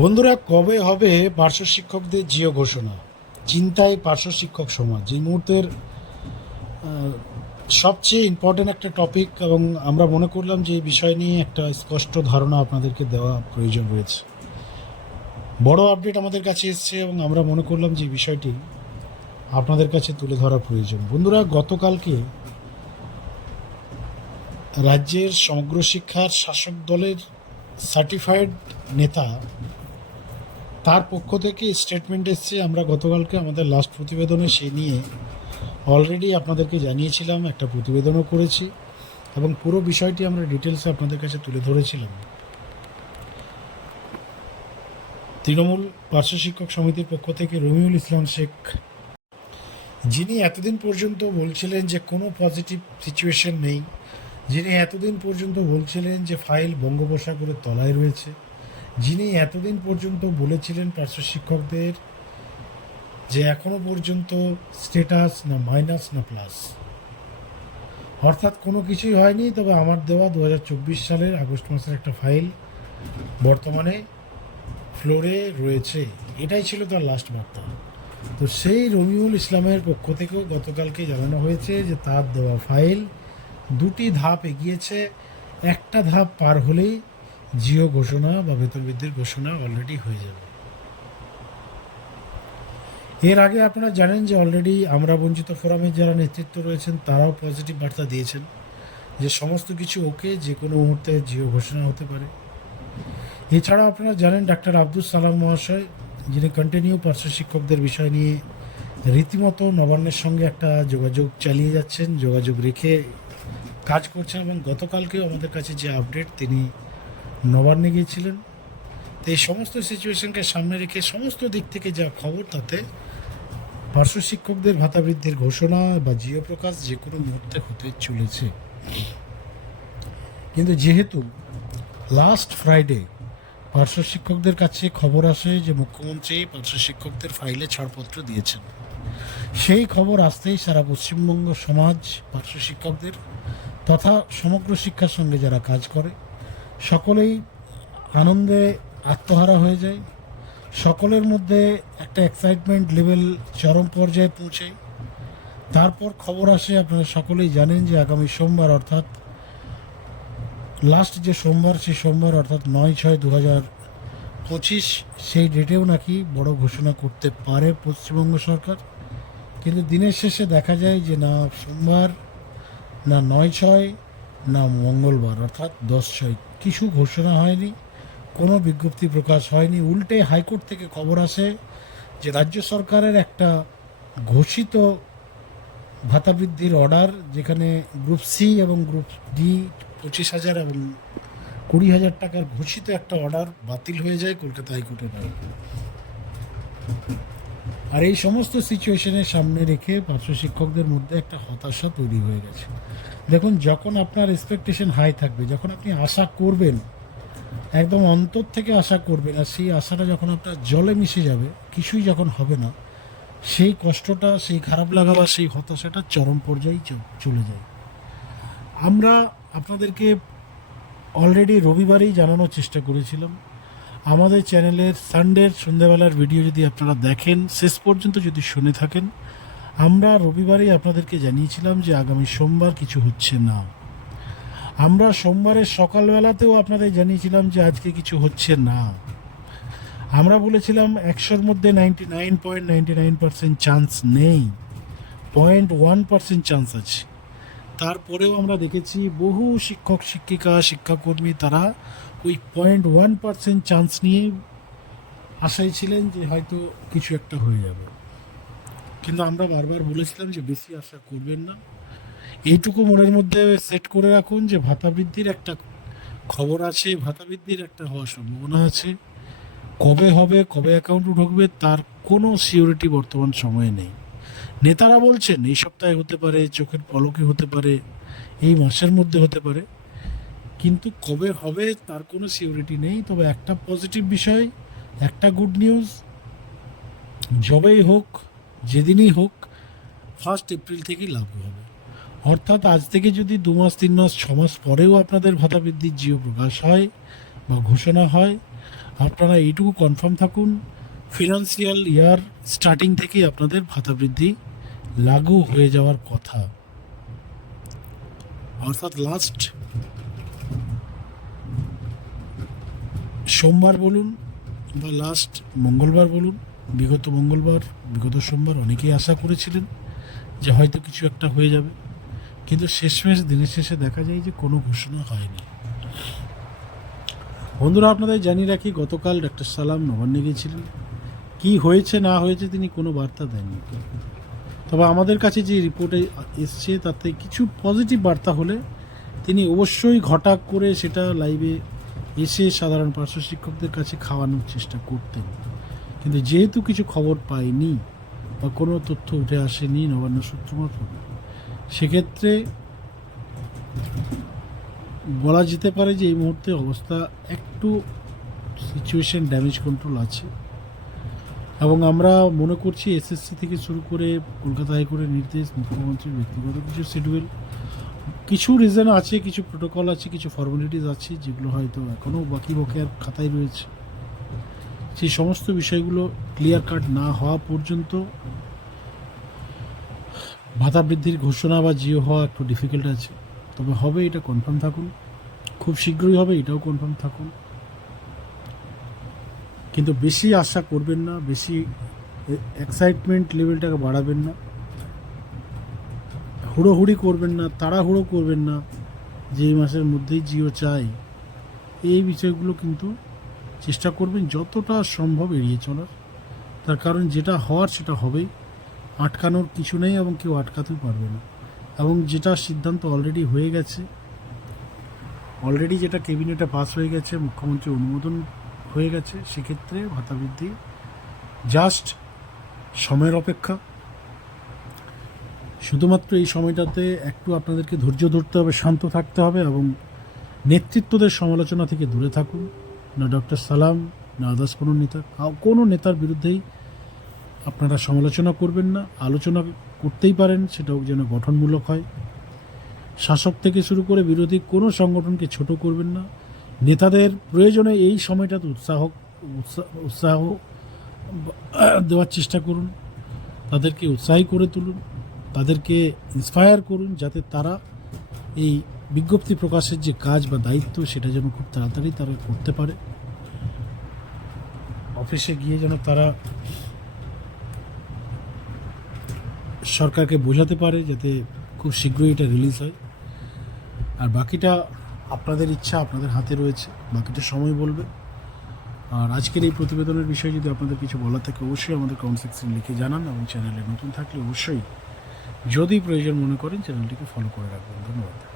বন্ধুরা, কবে হবে পার্শ্ব শিক্ষকদের জিও ঘোষণা? চিন্তায় পার্শ্ব শিক্ষক সমাজ। এই মুহূর্তের সবচেয়ে ইম্পর্টেন্ট একটা টপিক এবং আমরা মনে করলাম যে এই বিষয় নিয়ে একটা স্পষ্ট ধারণা আপনাদেরকে দেওয়া প্রয়োজন রয়েছে। বড় আপডেট আমাদের কাছে এসছে এবং আমরা মনে করলাম যে বিষয়টি আপনাদের কাছে তুলে ধরা প্রয়োজন। বন্ধুরা, গতকালকে রাজ্যের সমগ্র শিক্ষার শাসক দলের সার্টিফাইড নেতা তার পক্ষ থেকে স্টেটমেন্ট এসছে, আমরা গতকালকে আমাদের লাস্ট প্রতিবেদনে সে নিয়ে অলরেডি আপনাদেরকে জানিয়েছিলাম, একটা প্রতিবেদনও করেছি এবং পুরো বিষয়টি আমরা ডিটেলসে আপনাদের কাছে তুলে ধরেছিলাম। তৃণমূল পার্শ্ব শিক্ষক সমিতির পক্ষ থেকে রমিউল ইসলাম শেখ, যিনি এতদিন পর্যন্ত বলছিলেন যে কোনো পজিটিভ সিচুয়েশন নেই, যিনি এতদিন পর্যন্ত বলছিলেন যে ফাইল বঙ্গোপসাগরের তলায় রয়েছে যিনি এতদিন পর্যন্ত বলেছিলেন পার্শ্ব শিক্ষকদের যে এখনও পর্যন্ত স্টেটাস না মাইনাস না প্লাস অর্থাৎ কোনো কিছুই হয়নি, তবে আমার দেওয়া দু হাজার চব্বিশ সালের আগস্ট মাসের একটা ফাইল বর্তমানে ফ্লোরে রয়েছে। এটাই ছিল তার লাস্ট বার্তা। তো সেই রমিউল ইসলামের পক্ষ থেকেও গতকালকে জানানো হয়েছে যে তার দেওয়া ফাইল দুটি ধাপ এগিয়েছে, একটা ধাপ পার হলেই জিও ঘোষণা বা বেতন বৃদ্ধির ঘোষণা অলরেডি হয়ে যাবে। এর আগে আপনারা জানেন যে অলরেডি আমরা বঞ্চিত ফোরামের যারা নেতৃত্ব রয়েছেন, তারাও পজিটিভ বার্তা দিয়েছেন যে সমস্ত কিছু ওকে, যে কোনো মুহূর্তে জিও ঘোষণা হতে পারে। এছাড়া আপনারা জানেন ডাক্তার আব্দুল সালাম মহাশয়, যিনি কন্টিনিউ পার্শ্ব শিক্ষকদের বিষয় নিয়ে রীতিমতো নবান্নের সঙ্গে একটা যোগাযোগ চালিয়ে যাচ্ছেন, যোগাযোগ রেখে কাজ করছেন এবং গতকালকেও আমাদের কাছে যে আপডেট তিনি নবান্নে গিয়েছিলেন। তো এই সমস্ত সিচুয়েশনকে সামনে রেখে সমস্ত দিক থেকে যা খবর, তাতে পার্শ্ব শিক্ষকদের ভাতা বৃদ্ধির ঘোষণা বা জিও প্রকাশ যে কোনো মুহূর্তে হতে চলেছে। কিন্তু যেহেতু লাস্ট ফ্রাইডে পার্শ্ব শিক্ষকদের কাছে খবর আসে যে মুখ্যমন্ত্রী পার্শ্ব শিক্ষকদের ফাইলে ছাড়পত্র দিয়েছেন, সেই খবর আসতেই সারা পশ্চিমবঙ্গ সমাজ, পার্শ্ব শিক্ষকদের তথা সমগ্র শিক্ষার সঙ্গে যারা কাজ করে সকলেই আনন্দে আত্মহারা হয়ে যায়। সকলের মধ্যে একটা এক্সাইটমেন্ট লেভেল চরম পর্যায়ে পৌঁছায় তারপর খবর আসে, আপনারা সকলেই জানেন যে আগামী সোমবার অর্থাৎ লাস্ট যে সোমবার, সেই সোমবার অর্থাৎ নয় ছয় দু হাজার পঁচিশ, সেই ডেটেও নাকি বড় ঘোষণা করতে পারে পশ্চিমবঙ্গ সরকার। কিন্তু দিনের শেষে দেখা যায় যে না, সোমবার, না নয় ছয় না মঙ্গলবার, অর্থাৎ দশ ছয় কিছু ঘোষণা হয়নি, কোনো বিজ্ঞপ্তি প্রকাশ হয়নি। উল্টে হাইকোর্ট থেকে খবর আসে যে রাজ্য সরকারের একটা ঘোষিত ভাতা বৃদ্ধির অর্ডার, যেখানে গ্রুপ সি এবং গ্রুপ ডি পঁচিশ হাজার এবং কুড়ি হাজার টাকার ঘোষিত একটা অর্ডার বাতিল হয়ে যায় কলকাতা হাইকোর্টের আর এই সমস্ত সিচুয়েশনের সামনে রেখে পার্শ্ব শিক্ষকদের মধ্যে একটা হতাশা তৈরি হয়ে গেছে। দেখুন, যখন আপনার এক্সপেকটেশন হাই থাকবে, যখন আপনি আশা করবেন, একদম অন্তর থেকে আশা করবেন, আর সেই আশাটা যখন আপনার জলে মিশে যাবে, কিছুই যখন হবে না, সেই কষ্টটা, সেই খারাপ লাগা বা সেই হতাশাটা চরম পর্যায়ে চলে যায়। আমরা আপনাদেরকে অলরেডি রবিবারেই জানানোর চেষ্টা করেছিলাম। আমাদের চ্যানেলের সানডের সন্ধ্যাবেলার ভিডিও যদি আপনারা দেখেন, শেষ পর্যন্ত যদি শুনে থাকেন, আমরা রবিবারেই আপনাদেরকে জানিয়েছিলাম যে আগামী সোমবার কিছু হচ্ছে না। আমরা সোমবারের সকালবেলাতেও আপনাদের জানিয়েছিলাম যে আজকে কিছু হচ্ছে না। আমরা বলেছিলাম একশোর মধ্যে ninety nine point ninety nine percent chance নেই। পয়েন্ট ওয়ান পার্সেন্ট চান্স আছে। তারপরেও আমরা দেখেছি বহু শিক্ষক, শিক্ষিকা, শিক্ষাকর্মী তারা ওই পয়েন্ট ওয়ান পার্সেন্ট চান্স নিয়ে আশায় ছিলেন যে হয়তো কিছু একটা হয়ে যাবে। কিন্তু আমরা বারবার বলেছিলাম যে বেশি আশা করবেন না। এইটুকু মনের মধ্যে সেট করে রাখুন যে ভাতা বৃদ্ধির একটা খবর আছে, ভাতা বৃদ্ধির একটা হওয়ার সম্ভাবনা আছে। কবে হবে, কবে অ্যাকাউন্টে ঢুকবে, তার কোনো সিওরিটি বর্তমান সময়ে নেই। নেতারা বলছেন, এই সপ্তাহে হতে পারে, চোখের পলকে হতে পারে, এই মাসের মধ্যে হতে পারে। কিন্তু কবে হবে তার কোনো সিউরিটি নেই। তবে একটা পজিটিভ বিষয়, একটা গুড নিউজ, যবেই হোক, যেদিনই হোক ফার্স্ট এপ্রিল থেকেই লাগু হবে। অর্থাৎ আজ থেকে যদি দু মাস, তিন মাস, ছ মাস পরেও আপনাদের ভাতা বৃদ্ধির জিও প্রকাশ হয় বা ঘোষণা হয়, আপনারা এইটুকু কনফার্ম থাকুন ফিনান্সিয়াল ইয়ার স্টার্টিং থেকেই আপনাদের ভাতা বৃদ্ধি লাগু হয়ে যাওয়ার কথা। অর্থাৎ লাস্ট সোমবার বলুন বা লাস্ট মঙ্গলবার বলুন, বিগত মঙ্গলবার, বিগত সোমবার অনেকেই আশা করেছিলেন যে হয়তো কিছু একটা হয়ে যাবে। কিন্তু শেষমেশ দিনের শেষে দেখা যায় যে কোনো ঘোষণা হয়নি। বন্ধুরা, আপনাদের জানিয়ে রাখি, গতকাল ডাক্তার সালাম নবান্নে গিয়েছিলেন। কি হয়েছে, না হয়েছে তিনি কোনো বার্তা দেননি। তবে আমাদের কাছে যে রিপোর্টে এসছে তাতে কিছু পজিটিভ বার্তা হলে তিনি অবশ্যই ঘটাক করে সেটা লাইভে এসে সাধারণ পার্শ্ব শিক্ষকদের কাছে খাওয়ানোর চেষ্টা করতেন। কিন্তু যেহেতু কিছু খবর পাইনি বা কোনো তথ্য উঠে আসেনি নবান্ন সূত্র মারফত, সেক্ষেত্রে বলা যেতে পারে যে এই মুহূর্তে অবস্থা একটু সিচুয়েশন ড্যামেজ কন্ট্রোল আছে। এবং আমরা মনে করছি এসএসসি থেকে শুরু করে কলকাতা হাইকোর্টের নির্দেশ, মুখ্যমন্ত্রীর ব্যক্তিগত কিছু শিডিউল কিছু রিজন আছে, কিছু প্রোটোকল আছে, কিছু ফর্মালিটিস আছে যেগুলো হয়তো এখনও বাকি বকেয়ার খাতায় রয়েছে। সেই সমস্ত বিষয়গুলো ক্লিয়ার কাট না হওয়া পর্যন্ত ভাতা বৃদ্ধির ঘোষণা বা জিও হওয়া একটু ডিফিকাল্ট আছে। তবে হবে, এটা কনফার্ম থাকুন। খুব শীঘ্রই হবে, এটাও কনফার্ম থাকুন। কিন্তু বেশি আশা করবেন না, বেশি এক্সাইটমেন্ট লেভেলটাকে বাড়াবেন না। হুড়োহুড়ি করবেন না, তাড়াহুড়ো করবেন না যে মাসের মধ্যেই জিও চাই। এই বিষয়গুলো কিন্তু চেষ্টা করবেন যতটা সম্ভব এড়িয়ে চলার। তার কারণ যেটা হওয়ার সেটা হবেই। আটকানোর কিছু নেই এবং কেউ আটকাতেও পারবে না। এবং যেটা সিদ্ধান্ত অলরেডি হয়ে গেছে অলরেডি যেটা ক্যাবিনেটে পাস হয়ে গেছে মুখ্যমন্ত্রী অনুমোদন হয়ে গেছে, সেক্ষেত্রে ভাতা বৃদ্ধি জাস্ট সময়ের অপেক্ষা। শুধুমাত্র এই সময়টাতে একটু আপনাদেরকে ধৈর্য ধরতে হবে, শান্ত থাকতে হবে এবং নেতৃত্বদের সমালোচনা থেকে দূরে থাকুন। না ডক্টর সালাম, না আদার্স কোনো নেতা কোনো নেতার বিরুদ্ধেই আপনারা সমালোচনা করবেন না, আলোচনা করতেই পারেন, সেটাও যেন গঠনমূলক হয়। শাসক থেকে শুরু করে বিরোধী কোনো সংগঠনকে ছোট করবেন না। নেতাদের প্রয়োজনে এই সময়টাতে উৎসাহ উৎসাহ দেওয়ার চেষ্টা করুন, তাদেরকে উৎসাহী করে তুলুন, তাদেরকে ইন্সপায়ার করুন যাতে তারা এই বিজ্ঞপ্তি প্রকাশের যে কাজ বা দায়িত্ব সেটা যেন খুব তাড়াতাড়ি তারা করতে পারে। অফিসে গিয়ে যেন তারা সরকারকে বোঝাতে পারে যাতে খুব শীঘ্রই এটা রিলিজ হয়। আর বাকিটা আপনাদের ইচ্ছা আপনাদের হাতে রয়েছে, বাকিটা সময় বলবে। আর আজকের এই প্রতিবেদনের বিষয়ে যদি আপনাদের কিছু বলার থাকে, অবশ্যই আমাদের কমেন্ট সেকশন লিখে জানান এবং চ্যানেলে নতুন থাকলে অবশ্যই যদি প্রয়োজন মনে করেন চ্যানেলটিকে ফলো করে রাখবেন। ধন্যবাদ।